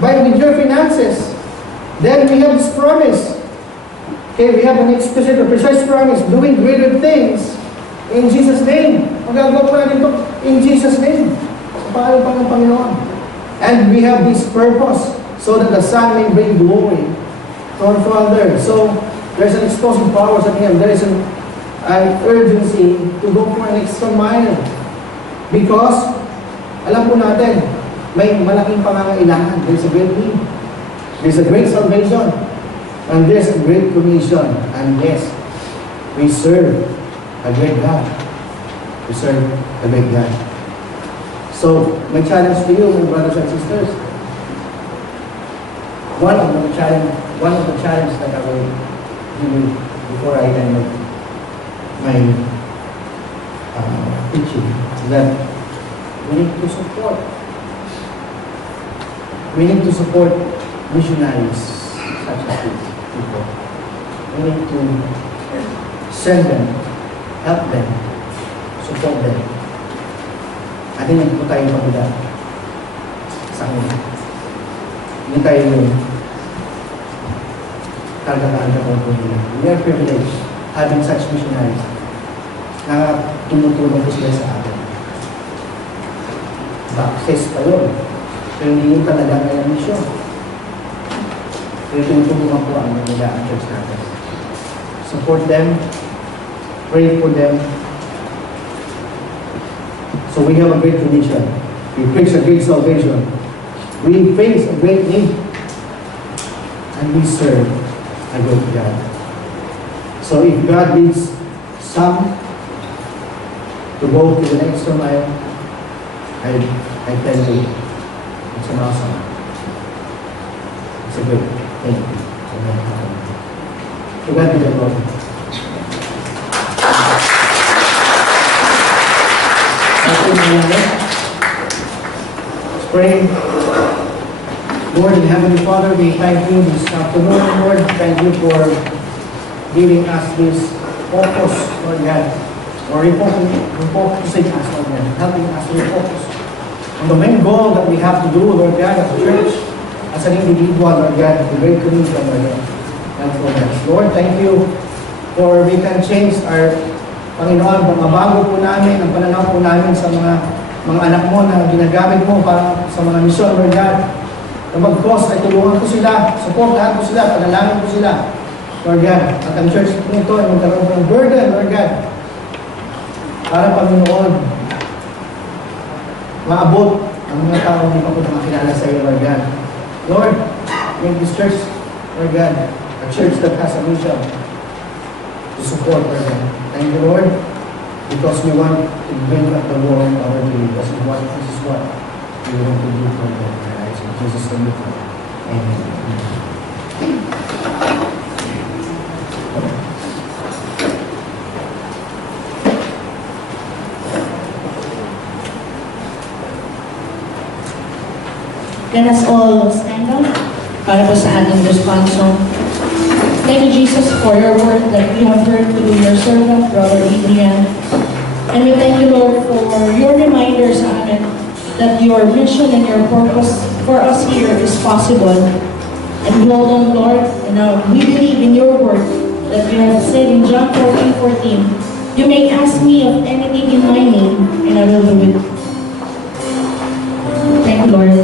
with your finances. Then we have this promise. Okay, we have an explicit or precise promise, doing greater things in Jesus' name. Magagawa po natin ito in Jesus' name. Sa pangalan pa ng Panginoon. And we have this purpose so that the Son may bring glory to our Father. So, there's an explosive power sa Him. There is an urgency to go for an extra mile. Because, alam po natin, may malaking pangangailangan. There's a great need. There's a great salvation. And there's a great commission. And yes, we serve a great God. We serve a great God. So, my challenge to you, my brothers and sisters, one of the challenges that I will give you before I end my teaching is that we need to support. We need to support missionaries such as these people. We need to send them, help them, support them. At hindi po tayo pagula sa kanila. Hindi tayo yung karga-karga po nila. We are privileged having such missionaries na tumutulong po sila sa atin. Access pa yun. Pero hindi yung talaga kaya mission. Pero tumutulungan po ang nila ang church natin. Support them, pray for them. So we have a great commission. We preach a great salvation. We face a great need. And we serve a great God. So if God needs some to go to the extra mile, I tell you, it's an awesome. It's a good thing. To God be the glory. Let's pray. Lord in Heavenly Father, we thank you this afternoon, Lord. Thank you for giving us this focus, Lord God, or refocusing us, Lord God, helping us to refocus on the main goal that we have to do, Lord God, as a church, as an individual, Lord God, the great commission, Lord God, and for us. Lord, thank you for we can change our Panginoon, mabago po namin ang pananaw po namin sa mga anak mo na ginagamit mo para sa mga misyon, Lord God. Na mag-cross ay tulungan ko sila, supportahan ko sila, panalangin ko sila, Lord God. At ang church nito ay magkaroon ng burden, Lord God, para Panginoon, maabot ang mga tao hindi pa po makilala sa iyo, Lord God. Lord, make this church, Lord God, a church that has a mission to support, Lord God. Thank you, Lord, because we want to bring up the world over to you. This is what we want to do for you. In Jesus' name, amen. Let us all stand up para po sa ating response song. Thank you, Jesus, for your word that we have heard through your servant, Brother Adrian. And we thank you, Lord, for your reminder sa amin that your mission and your purpose for us here is possible. And we hold on, Lord, and we believe in your word that you have said in John 14:14, you may ask me of anything in my name, and I will do it. Thank you, Lord.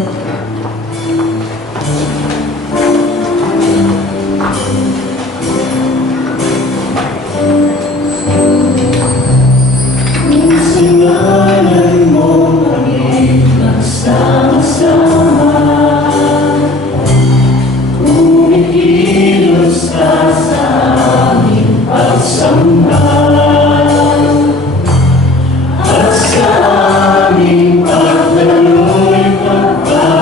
Singalan mo kami nagsama-sama, kumikilos ka sa aming pagsamba, at sa aming pagdaloy pagpapalala.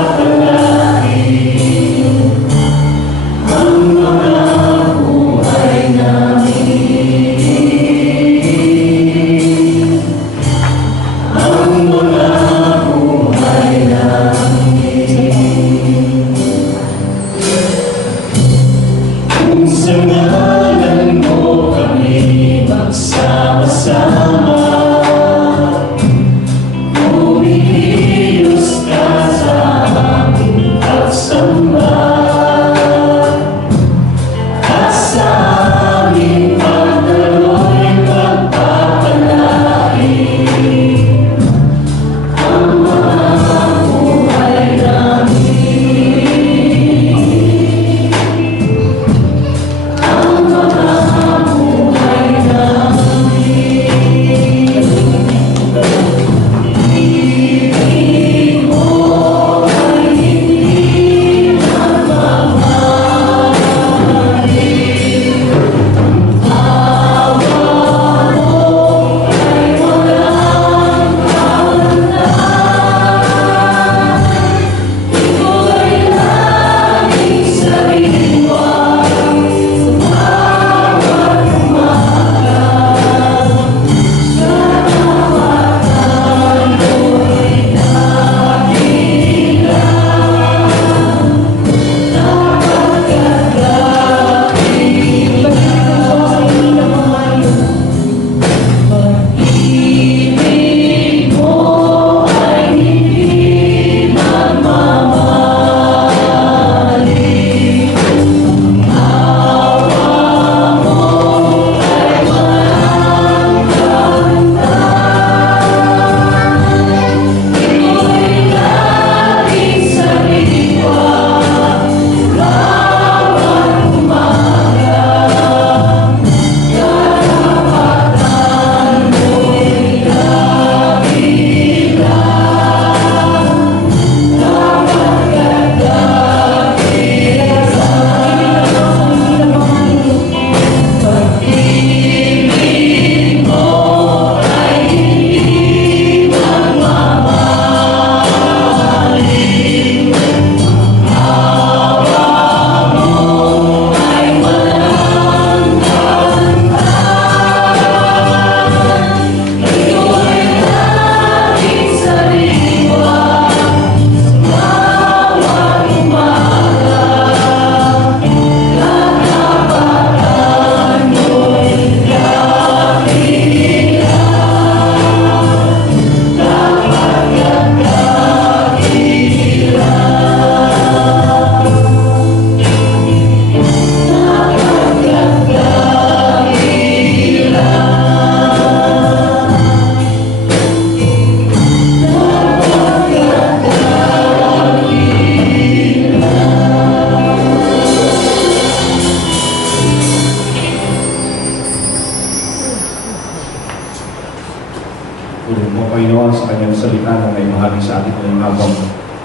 magbahagi sa atin ngayong hapon.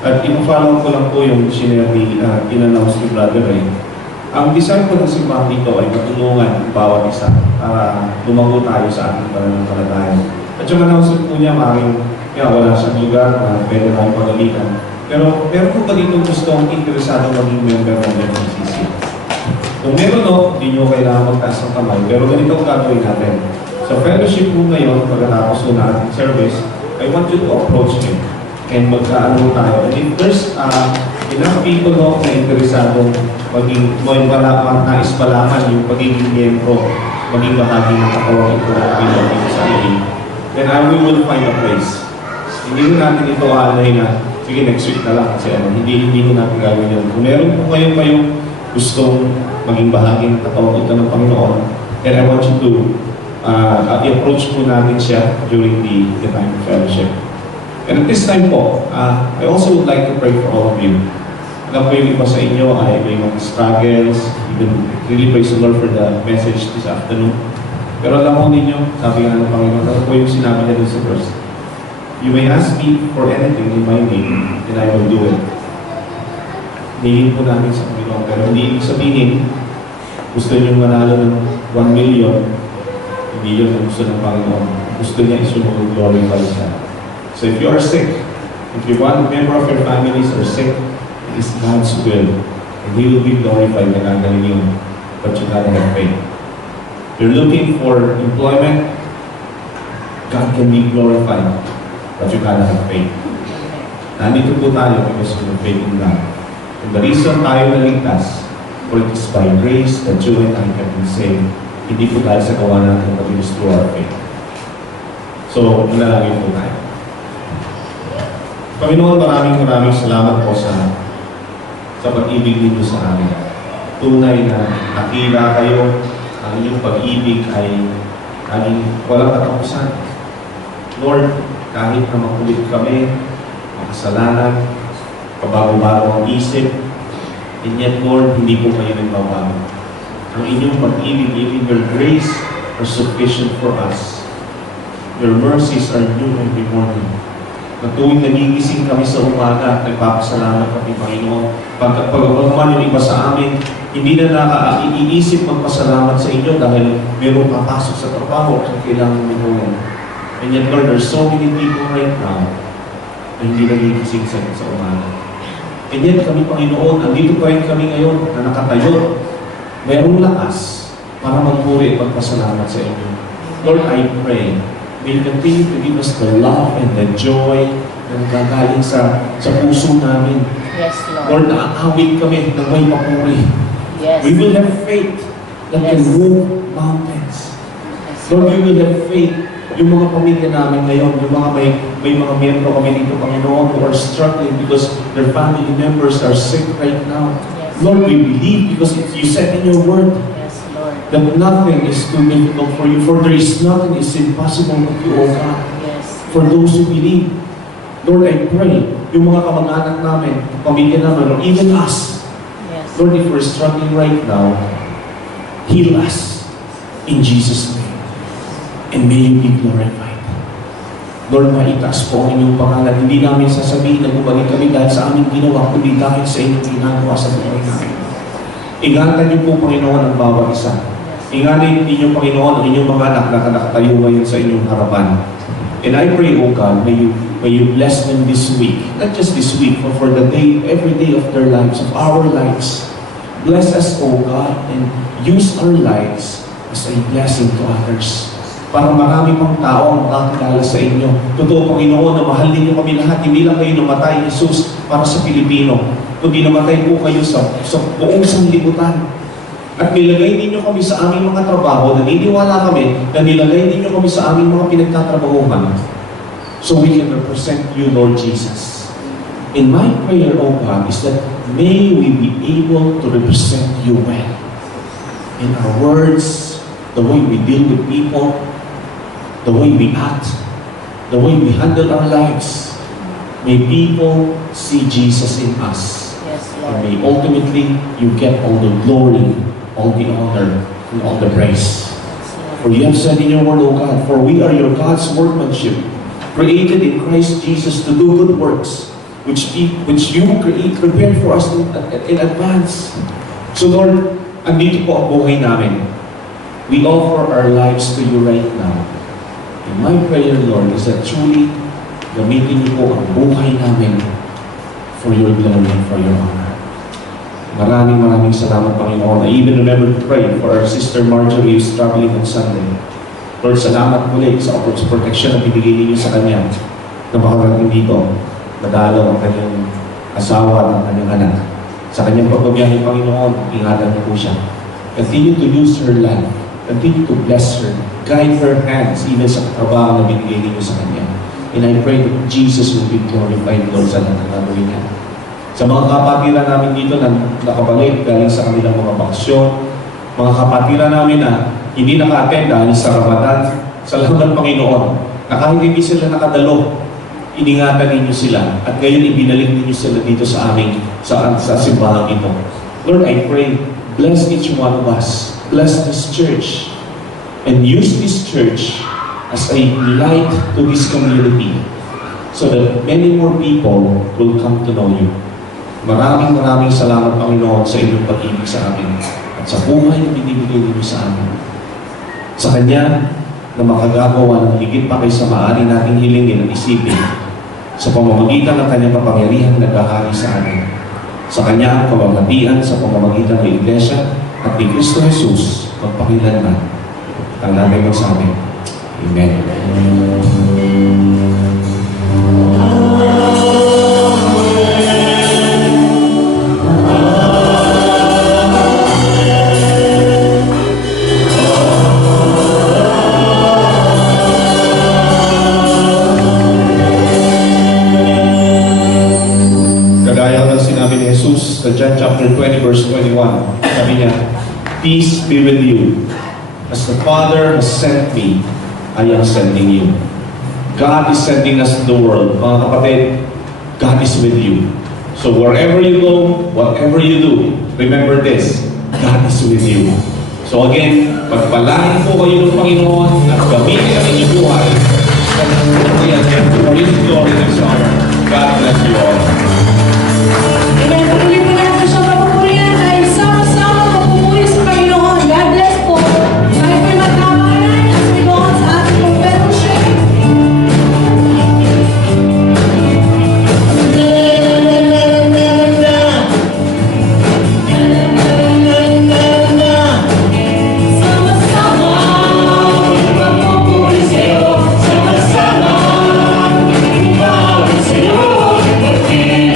At ino-follow ko lang po yung in-announce ni Brother Ray. Ang design po ng simbahan dito ay matulungan ang bawat isa para lumago tayo sa ating pananampalataya. At yung announcement po niya, wala siyang lugar na pwede tayong pagalitan. Pero meron po ba dito gustong interesado maging member ng FCCC? Kung meron hindi nyo kailangan magtaas ng kamay, pero ganito ang gagawin natin. Sa fellowship po ngayon, pagkatapos po na ating service, I want you to approach him and magkaano tayo. And if there's enough people na interesado maging nais palaman yung pagiging miyembro, maging bahagi ng katawan ito at pinaging sa akin, then we will find a place. Hindi natin ito aanay na, sige next week na lang kasi hindi natin gagawin yun. Kung meron po kayong gustong maging bahagi ng katawan ito ng Panginoon, then I want you to i-approach po natin siya during the time of fellowship. And at this time po, I also would like to pray for all of you. Alam ko yung iba sa inyo ay may mga struggles, even really praise the Lord for the message this afternoon. Pero alam mo ninyo, sabi nga ng Panginoon, ano po yung sinabi niya dun sa verse? You may ask me for anything in my name, and I will do it. Hingin po namin sa Panginoon, pero hindi ibig sabihin, gusto niyo manalo ng 1 million, hindi yun ang gusto ng Panginoon. Gusto niya isumunod-glorify siya. So if you are sick, if you want a member of your families are sick, it is God's will. And He will be glorified na gagaling yun. But you gotta have faith. If you're looking for employment, God can be glorified. But you gotta have faith. Nandito po tayo because we have faith in God. And the reason tayo naligtas, for it is by grace that you and I have been saved. Hindi po dahil sa gawa natin, but it is through our faith. So, manalangin po tayo. Panginoon, maraming salamat po sa pag-ibig ninyo sa amin. Tunay na nakila kayo, ang inyong pag-ibig ay walang katapusan. Lord, kahit na makulit kami, makasalanan, pabago-bago ang isip, and yet, Lord, hindi po kayo nagbabago. Ang inyong pag-ibig, even your grace are sufficient for us. Your mercies are new every morning. Na tuwing nagigising kami sa umaga, nagpapasalamat kami, Panginoon. Pagkaman yung iba sa amin, hindi na nakaiisip magpasalamat sa inyo dahil mayroong papasok sa trabaho at kailangan minulong. And yet, Lord, there's so many people right now na hindi nagigising sa umaga. And yet, kami, Panginoon, andito pa rin kami ngayon na nakatayo. Mayroong lakas para magpuri at magpasalamat sa inyo. Lord, I pray, may you continue to give us the love and the joy na nagagaling sa puso namin. Yes, Lord. Lord, naaawit kami ng may papuri. Yes. We will have faith that can move mountains. Lord, we will have faith. Yung mga pamilya namin ngayon, yung mga may mga miyembro kami dito, Panginoon, who are struggling because their family members are sick right now. Yes. Lord, we believe because you said in your word, Yes, Lord. that nothing is too difficult for you, for there is nothing is impossible with you, O God. Yes. For those who believe, Lord, I pray, yung mga kamag-anak namin, pamilya namin, or even us, Yes. Lord, if we're struggling right now, heal us in Jesus' name. And may you be glorified. Lord, maitaas po ang inyong pangalan. Hindi namin sasabihin na bumalik kami dahil sa aming ginawa, kundi dahil sa inyong ginagawa sa buhay namin. Ingatan niyo po, Panginoon, ang bawat isa. Ingatan niyo, Panginoon, ang inyong mga anak na nakatayo ngayon sa inyong harapan. And I pray, O God, may you bless them this week. Not just this week, but for the day, every day of their lives, of our lives. Bless us, O God, and use our lives as a blessing to others. Para marami pang tao ang makakilala sa inyo. Totoo, Panginoon, na mahal ninyo kami lahat. Hindi lang kayo namatay, Jesus, para sa Pilipino. Kundi namatay po kayo sa buong sanlibutan. At nilagay ninyo kami sa aming mga trabaho, naniniwala kami na nilagay ninyo kami sa aming mga pinagtatrabahuhan. So we can represent you, Lord Jesus. And my prayer, O God, is that may we be able to represent you well. In our words, the way we deal with people, the way we act, the way we handle our lives. May people see Jesus in us. Yes, And Lord. may ultimately you get all the glory, all the honor, and all the praise. For you have said in your word, O God, for we are your God's workmanship, created in Christ Jesus to do good works, which you prepared for us in advance. So Lord, andito po ang buhay namin. We offer our lives to you right now. And my prayer, Lord, is that truly gamitin niyo po ang buhay namin for your glory and for your honor. Maraming salamat, Panginoon. I even remember to pray for our sister Marjorie who's traveling on Sunday. Lord, salamat ulit sa protection na binigay niyo sa kanya na makarating dito. Madalaw ang kanyang asawa at ang kanyang anak. Sa kanyang pagbabiyahe, Panginoon, ingatan niyo po siya. Continue to use her life. Continue to bless her. Guide her hands even sa trabaho na binigay niyo sa kanya. And I pray that Jesus will be glorified, Lord, sa lahat ng gagawin niya. Sa mga kapatiran namin dito na nakabalik galing sa kanilang mga baksyon, mga kapatiran namin na hindi naka-attend dahil sa Ramadan, salamat Panginoon, na kahit hindi sila nakadalo, iningatan ninyo sila at ngayon ibinalik ninyo sila dito sa aming sa simbahan ito. Lord, I pray, bless each one of us, bless this church, and use this church as a light to this community so that many more people will come to know you. Maraming salamat, Panginoon, sa inyong pag-ibig sa amin at sa buhay na binibigay ninyo sa amin. Sa Kanya na makagagawa ng higit pa kaysa maaari nating hilingin at isipin sa pamamagitan ng Kanyang kapangyarihan na naghahari sa amin. Sa Kanya ang kababatian sa pamamagitan ng Iglesia at ni Kristo Jesus magpakilanman. Ang natin magsabi. Amen. Sa John chapter 20 verse 21, sabi niya, "Peace be with you. As the Father has sent me, I am sending you." God is sending us to the world. Mga kapatid, God is with you. So wherever you go, whatever you do, remember this, God is with you. So again, pagpalain po kayo ng Panginoon at gamitin ang inyong buhay for His glory and His honor. God bless you all. Amen. Patuloy po natin sa papupurihan ay sama-sama magpupuri sa Panginoon. God bless po. Tayo po'y magkamanan as we go on sa ating pong fellowship. Sama-sama magpupuri sa'yo. Sama-sama magpupuri sa'yo.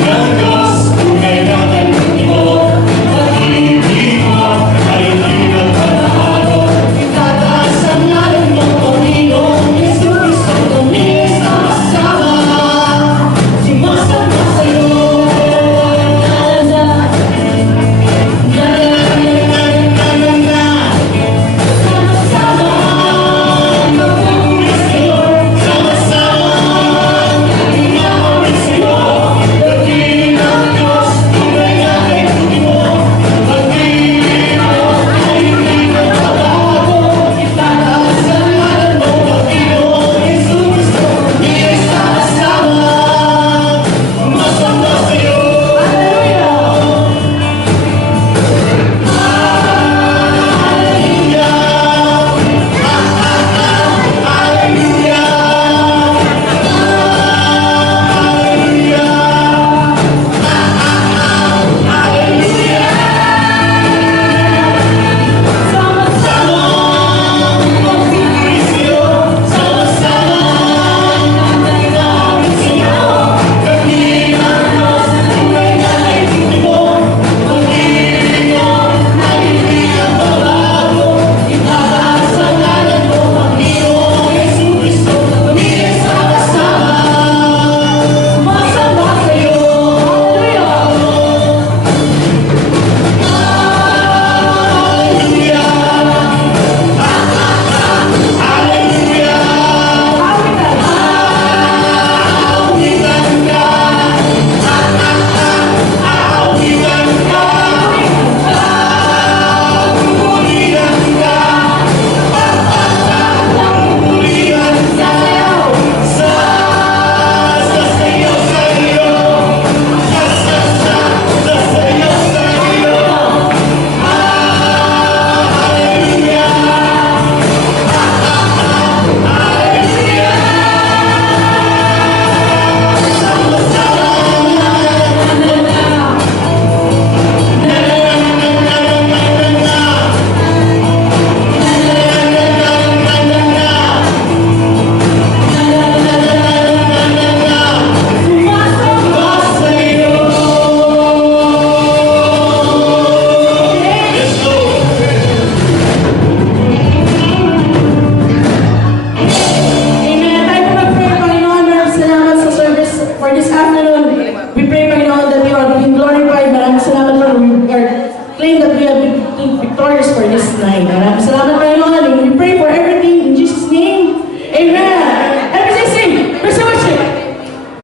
afternoon, we pray, Panginoon, that you are being glorified. Maraming salamat, Lord. We are claim that we have been victorious for this night. Maraming salamat,